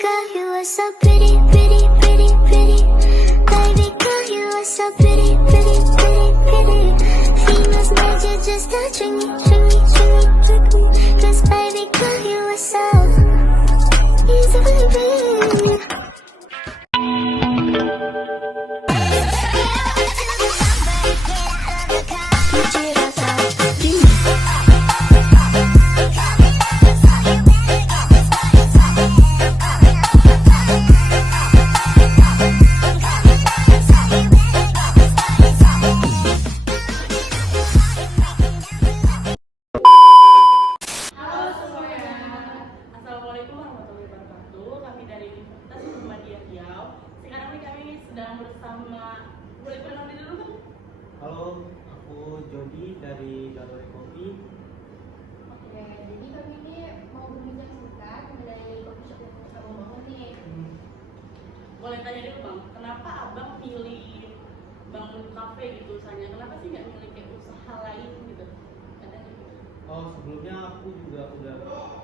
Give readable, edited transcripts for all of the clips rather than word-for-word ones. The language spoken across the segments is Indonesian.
girl, you are so pretty, pretty, pretty, pretty. Baby girl, you are so pretty, pretty, pretty, pretty. Females made you just to trick me, trick me, trick me, trick me. 'Cause baby girl, you are so easy, baby. Halo semuanya, Assalamualaikum warahmatullahi wabarakatuh. Kami dari Universitas Muhammadiyah Riau. Sekarang ini kami sedang bersama, boleh perkenalkan diri dulu kan? Halo, aku Jody dari Galore Kopi. Oke, jadi kami ini mau berbincang singkat mengenai coffee shop yang kita mau bangun nih. Boleh tanya dulu bang, kenapa abang pilih bangun kafe gitu usahanya? Kenapa sih nggak milih kayak usaha lain gitu? Ada nggak gitu? Oh, sebelumnya aku juga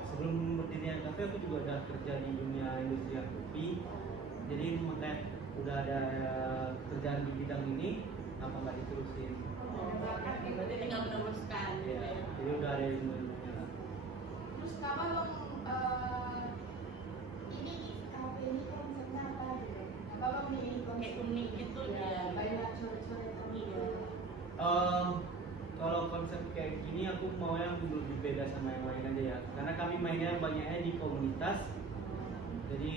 sebelum berdirian kafe aku juga udah kerja di dunia industri kopi. Jadi makanya udah ada kerjaan di bidang ini, apa nggak diterusin? Berarti tinggal meneruskan gitu Ya, ya. jadi udah ada ilmu-ilmunya lah. Terus kenapa bang ini kafe ini konsepnya apa gitu? Kenapa bang milih konsep Kayak unik gitu ya. banyak coret-coret Iya. Kalau konsep kayak gini aku mau yang lebih beda sama yang lain aja ya. Karena kami mainnya banyaknya di komunitas. Jadi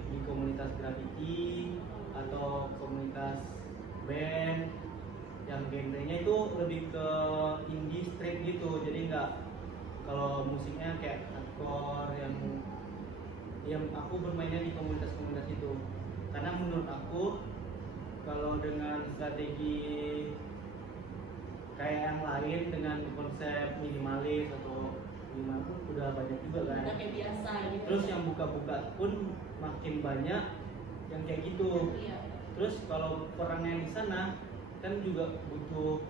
di komunitas graffiti atau komunitas band yang genrenya itu lebih ke indie street gitu. Jadi nggak kalau musiknya kayak hardcore yang aku bermainnya di komunitas-komunitas itu. Karena menurut aku kalau dengan strategi kayak yang lain dengan konsep minimalis atau gimana pun udah banyak juga kan. Udah kayak biasa gitu. Terus yang buka-buka pun makin banyak yang kayak gitu. Iya. Terus kalau orangnya di sana kan juga butuh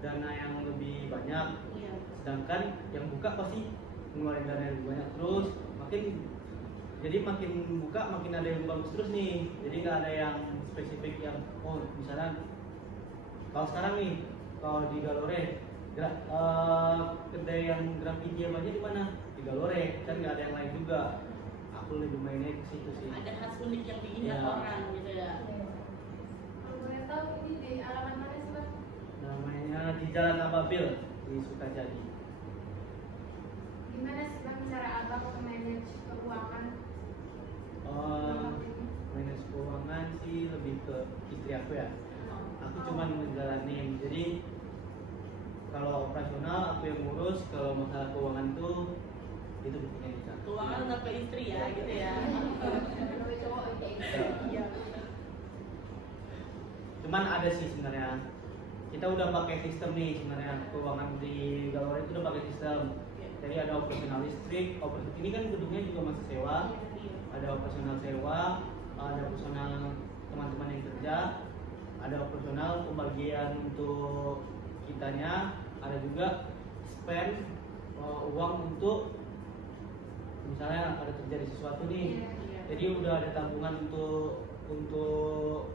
dana yang lebih banyak. Iya. Sedangkan yang buka pasti ngeluarin dana yang lebih banyak. Terus makin buka makin ada yang bagus terus nih. Jadi nggak ada yang spesifik yang misalnya kalau sekarang nih kalau di Galore kedai yang graffiti apa aja di mana? Di Galore, kan nggak ada yang lain juga. Aku lebih mainnya ke situ sih. Ada khas unik yang diingat Iya. orang gitu ya. Kalau boleh tahu ini di alamat mana sih bang? Namanya di Jalan Ababil di Sukajadi. Gimana sih bang cara abang manage keuangan? Manage keuangan sih lebih ke istri aku ya. Aku cuma ngejalanin. Jadi kalau operasional aku yang ngurus, kalau masalah keuangan tuh itu punya Ica. Keuangan udah ke istri ya gitu ya. Kalau cowok kayak gitu. Iya. Cuman ada sih sebenarnya. Kita udah pakai sistem nih sebenarnya keuangan di Galore itu udah pakai sistem. Jadi ada operasional listrik, ini kan gedungnya juga masih sewa. Ada operasional sewa, ada operasional teman-teman yang kerja, ada operasional pembagian untuk kitanya, ada juga spend uang untuk misalnya ada terjadi sesuatu nih. Jadi udah ada tabungan untuk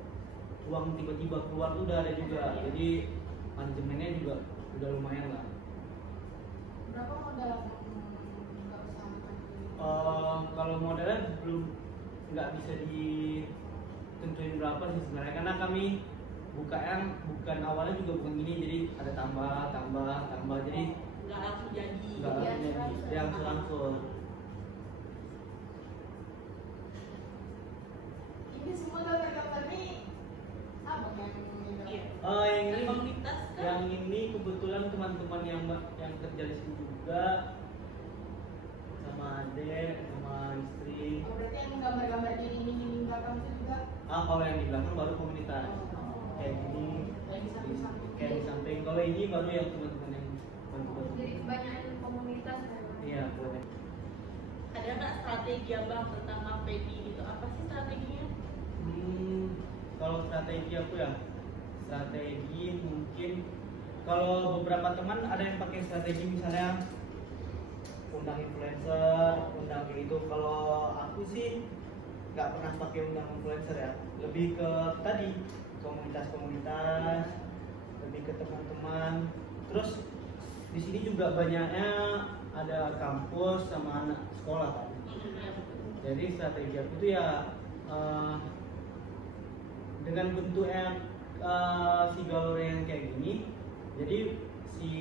uang tiba-tiba keluar tuh udah ada juga. Jadi manajemennya juga udah lumayan lah. Berapa modal nggak usah makan? Kalau modalnya belum nggak bisa ditentuin berapa sih sebenarnya karena kami bukan awalnya juga bukan gini, jadi ada tambah jadi Nggak langsung jadi. nggak langsung. Ini semua gambar-gambar nih abang yang Iya. Yang Dan ini komunitas kan? yang ini kebetulan teman-teman yang kerja di sini juga sama adek sama istri. Oh, berarti yang gambar-gambar di dinding belakang itu juga Kalau yang di belakang baru komunitas kayak gini, kayak di samping-samping. kayak di samping. Kalau ini baru yang teman-teman yang bantu-bantu. Jadi kebanyakan komunitas kan? Iya, boleh. Ada nggak strategi abang tentang kafe gitu? Apa sih strateginya? Kalau strategi aku ya, strategi mungkin kalau beberapa teman ada yang pakai strategi misalnya undang influencer, undang kayak gitu. Kalau aku sih nggak pernah pakai undang influencer ya, lebih ke tadi komunitas-komunitas, lebih ke teman-teman. Terus di sini juga banyaknya ada kampus sama anak sekolah kan. Jadi strategi aku tuh ya dengan bentuknya si galore yang kayak gini, jadi si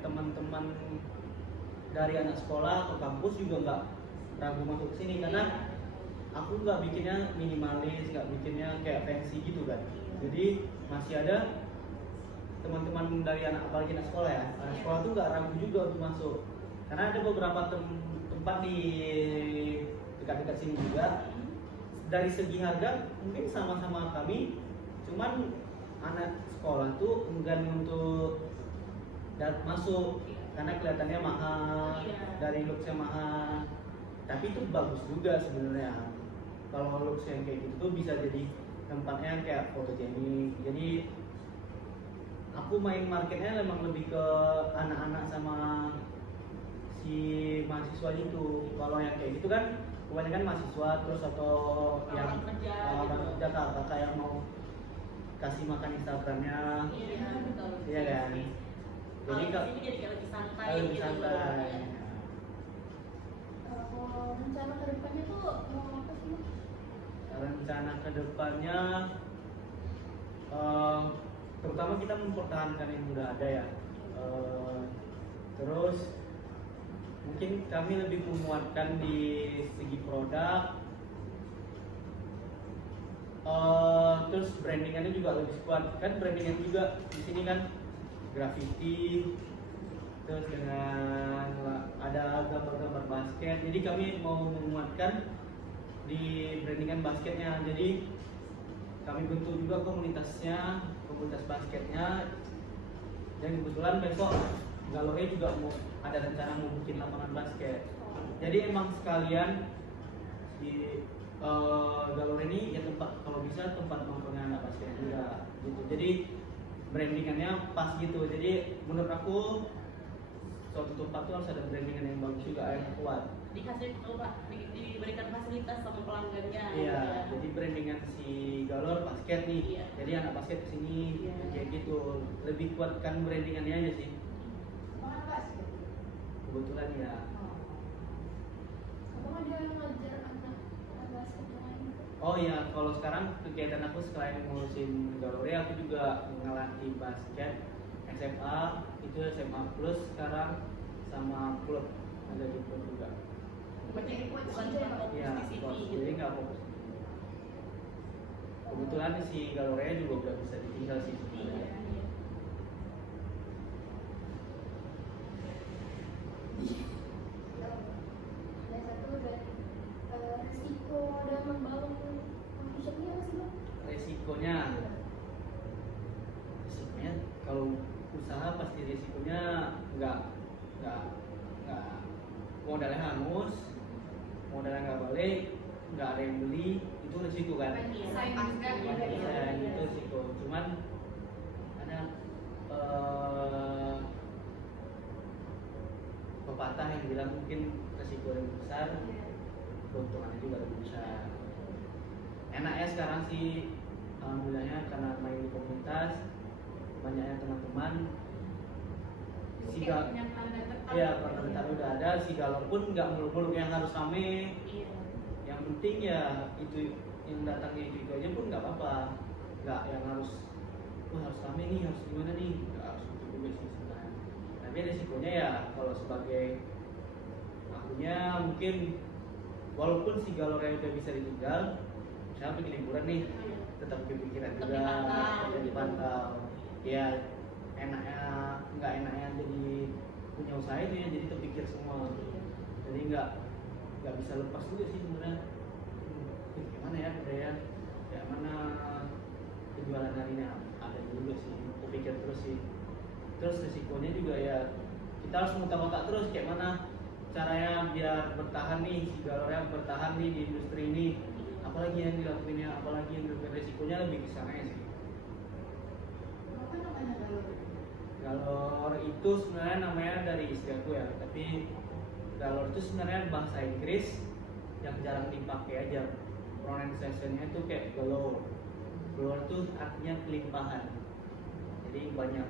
teman-teman dari anak sekolah atau kampus juga nggak ragu masuk ke sini karena aku nggak bikinnya minimalis, nggak bikinnya kayak fancy gitu kan. Jadi masih ada teman-teman dari anak, apalagi anak sekolah ya, anak sekolah tuh nggak ragu juga untuk masuk karena ada beberapa tempat di dekat-dekat sini juga. Dari segi harga mungkin sama-sama kami, cuman anak sekolah tuh enggan untuk masuk karena kelihatannya mahal, dari looksnya mahal. Tapi itu bagus juga sebenarnya. Kalau looks yang kayak gitu tuh bisa jadi tempatnya kayak fotogenik. Jadi aku main marketnya memang lebih ke anak-anak sama si mahasiswa itu. Kalau yang kayak gitu kan kebanyakan mahasiswa terus atau yang orang kerja kakak yang mau kasih makan Instagramnya. Iya, betul. Iya kan. Jadi kalau di sini jadi kayak lebih santai. lebih gitu. santai. Kalau rencana kedepannya tuh mau apa sih? Rencana kedepannya terutama kita mempertahankan yang udah ada ya. Terus mungkin kami lebih memuatkan di segi produk. Terus brandingannya juga lebih kuat kan, brandingan juga di sini kan graffiti, terus dengan ada gambar-gambar basket. Jadi kami mau menguatkan di brandingan basketnya. Jadi kami bentuk juga komunitas basketnya. Dan kebetulan besok Galore juga mau ada rencana mau bikin lapangan basket. Jadi emang sekalian di Galore ini ya tempat, kalau bisa tempat nongkrongnya anak basket juga gitu. Jadi brandingannya pas gitu. Jadi menurut aku suatu tempat tuh harus ada brandingan yang bagus juga, yang kuat. Diberikan fasilitas sama pelanggannya. Iya, jadi brandingan si Galor basket nih. Iya. Jadi anak basket kesini Iya. kayak gitu. Lebih kuatkan brandingannya aja sih. Mana basket? Kebetulan ya. Abang ada ngajar anak basket yang lain? Oh iya, kalau sekarang kegiatan aku selain ngurusin Galore, aku juga ngelatih basket SMA, itu SMA plus sekarang sama klub, ada di klub juga. Berarti bukan cuma fokus Iya, di sini gitu. jadi nggak fokus. Kebetulan si Galore juga udah bisa ditinggal sih. Iya, iya. Ada satu dari risiko dalam membangun coffee shop ini apa sih bang? Resikonya kalau usaha pasti resikonya nggak modalnya hangus, modalnya nggak balik, nggak ada yang beli, itu resiko kan. Iya, Saing juga Ya, gitu ya. itu resiko. Cuman ada pepatah yang bilang mungkin resiko lebih besar, keuntungannya juga lebih besar. Enaknya sekarang sih alhamdulillahnya karena main di komunitas, banyaknya teman-teman. Si Punya pelanggan tetap. ya permintaan udah ada, si Galor pun nggak muluk-muluk yang harus rame. Iya. Yang penting ya itu yang datangnya itu aja pun nggak apa-apa, nggak yang harus harus rame nih, harus gimana nih, nggak harus itu juga sih sebenarnya. Tapi resikonya ya kalau sebagai akunya mungkin walaupun si Galornya udah bisa ditinggal, misalnya bikin liburan nih, tetap kepikiran Tetap juga, dipantau. tetap dipantau. Ya enaknya nggak enaknya jadi punya usaha itu ya, jadi terpikir semua. Jadi nggak bisa lepas juga sih sebenarnya. Gimana ya budaya, kayak mana penjualan harinya ada juga sih, terpikir terus sih. Terus resikonya juga ya kita harus muter-muter terus kayak mana caranya biar bertahan nih, si Galornya bertahan nih di industri ini. Apalagi yang dilakuinnya, apalagi yang dilakuin, resikonya lebih ke sana sih. Apa namanya Galor? Galor itu sebenarnya namanya dari istri aku ya, tapi Galor itu sebenarnya bahasa Inggris yang jarang dipakai aja. Pronunciation-nya itu kayak galore. Galore itu artinya kelimpahan. Jadi banyak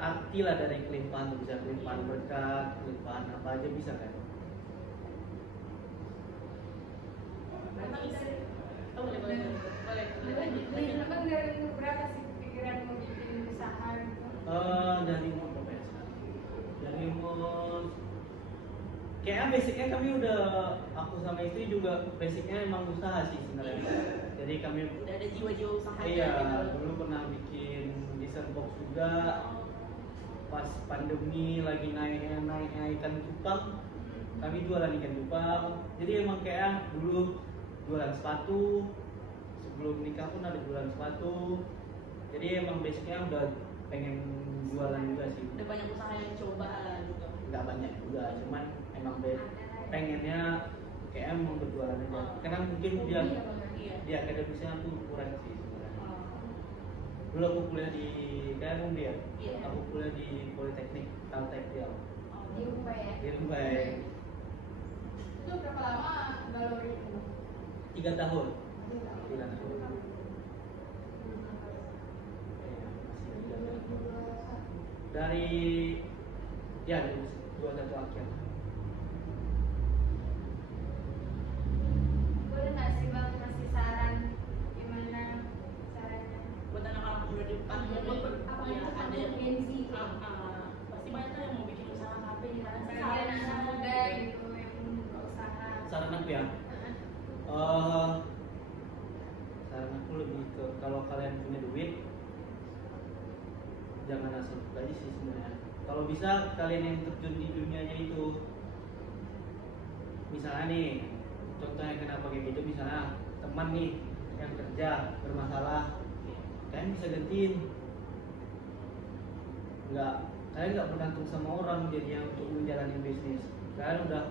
arti lah dari kelimpahan. Bisa kelimpahan berkat, kelimpahan apa aja bisa kan. Oh, boleh Memang dari umur berapa sih kepikiran mau bikin usaha gitu? Dari umur berapa ya? Dari umur kayaknya basicnya kami udah, aku sama istri juga basicnya emang usaha sih sebenarnya. Jadi kami udah ada jiwa-jiwa usaha iya gitu. dulu pernah bikin desain box juga. Pas pandemi lagi naikkan cupang, kami jualan ikan cupang. Jadi emang kayak dulu jualan sepatu, sebelum nikah pun ada jualan sepatu. Jadi emang basicnya udah pengen jualan juga sih. Udah banyak usaha yang coba gitu. Nggak banyak juga, cuman emang pengennya kayak emang berjualan aja. Karena mungkin dia Iya. di akademisnya tuh kurang sih sebenarnya. Oh. Dulu aku kuliah di kayak dia, Iya. aku kuliah di Politeknik Caltech Riau. Di rumah ya. Di Rumbai Itu berapa lama galur itu? 3 tahun. 3 tahun. Dari ya 21 akhir. Boleh nggak sih bang kasih saran gimana caranya? Buat anak-anak muda di depan Iya, ini, apa ya, itu ada yang Gen Z? pasti banyak kan yang mau bikin usaha kafe di mana sih? Kalian anak muda gitu yang buka usaha. Saran aku ya, saran aku lebih ke kalau kalian punya duit, jangan asal buka aja sih sebenarnya. Kalau bisa kalian yang terjun di dunianya itu, misalnya nih, contohnya kenapa kayak gitu, misalnya teman nih yang kerja bermasalah, kalian bisa gantiin. Kalian nggak bergantung sama orang jadinya untuk menjalani bisnis. Kalian udah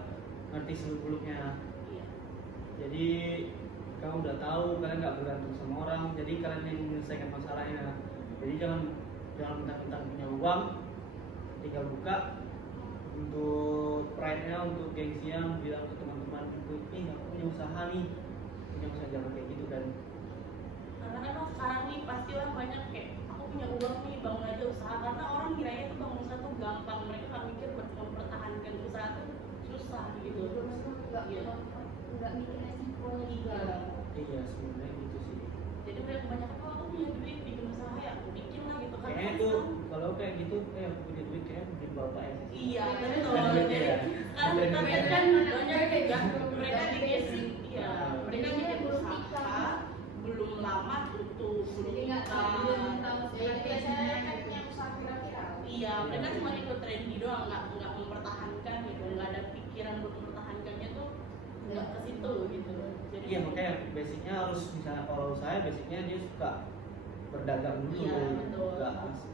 ngerti seluk-beluknya. Iya. Jadi kamu udah tahu kalian nggak bergantung sama orang, jadi kalian yang menyelesaikan masalahnya. Jadi jangan mentang-mentang punya uang tinggal buka untuk pride-nya, untuk gengsinya, bilang ke teman-teman gitu, aku punya usaha nih, punya usaha, jangan kayak gitu. Dan Karena kan sekarang nih pasti orang banyak kayak aku punya uang nih bangun aja usaha, karena orang kiranya tuh bangun usaha tuh gampang, mereka nggak mikir buat mempertahankan usaha tuh susah gitu. Iya. Nggak mikir resiko juga. iya sebenarnya gitu sih. Jadi mereka kebanyakan aku punya duit bikin usaha ya aku bikin lah gitu kan. Kayaknya tuh kalau kayak gitu, aku punya duit kayaknya bikin bapak ya. Iya betul. Dan duit Jadi ya. sekarang Dan kita duit lihat ya. kan banyak juga mereka di basic, iya mereka Jadinya bikin belum usaha nikah. belum lama tutup, belum Jadi nggak tahu nikah. biasanya kan yang usaha viral-viral. Iya, mereka cuma ikut trendy doang, nggak mempertahankan gitu, nggak ada pikiran buat mempertahankannya tuh nggak ke situ gitu. Jadi Iya makanya basicnya harus, misalnya kalau saya basicnya dia suka berdagang dulu, Iya, betul.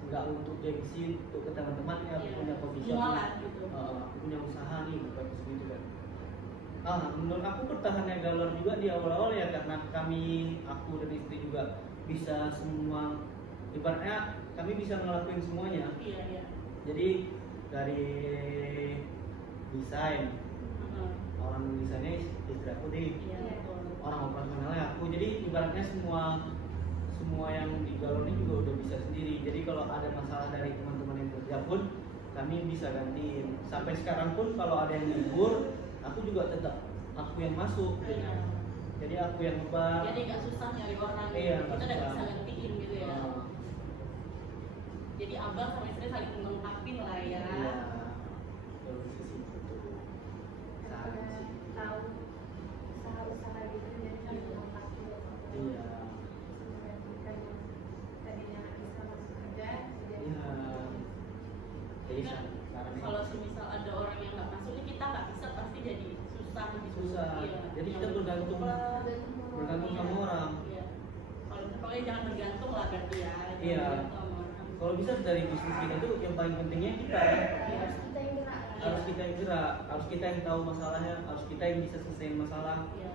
nggak untuk gengsi untuk ke teman-teman ya, aku Iya. punya coffee shop, Mualan gitu. aku punya usaha nih bukan segitu kan. Menurut aku pertahanannya galor juga di awal-awal ya, karena aku dan istri juga bisa semua, ibaratnya kami bisa ngelakuin semuanya. Iya iya. Jadi dari desain, orang desainnya istri aku deh, Iya betul. orang operasionalnya aku. Jadi ibaratnya semua yang di galon ini juga udah bisa sendiri. Jadi kalau ada masalah dari teman-teman yang kerja pun kami bisa gantiin. Sampai sekarang pun kalau ada yang libur, aku juga tetap aku yang masuk. Iya. Jadi aku yang ngebar. Jadi nggak susah nyari orang. Iya, Kita nggak udah susah. bisa gantiin gitu ya. Jadi abang sama istri saling melengkapi lah ya. Iya. Dari sisi itu. Saran sih. Tahu usaha-usaha gitu jadi kan kompak juga. Iya. Tadinya nggak bisa masuk kerja, jadi Iya. Jadi Kan sarannya kalau semisal ada orang yang nggak masuk, kita nggak bisa pasti jadi susah gitu. susah. Iya. Jadi kita Yang bergantung Iya. sama orang. Iya. Kalau pokoknya jangan bergantung lah berarti ya. Jangan Iya. bergantung sama orang. Kalau bisa dari bisnis kita tuh yang paling pentingnya kita ya. harus kita yang gerak. Harus kita yang gerak, harus kita yang tahu masalahnya, harus kita yang bisa selesaiin masalah. Iya.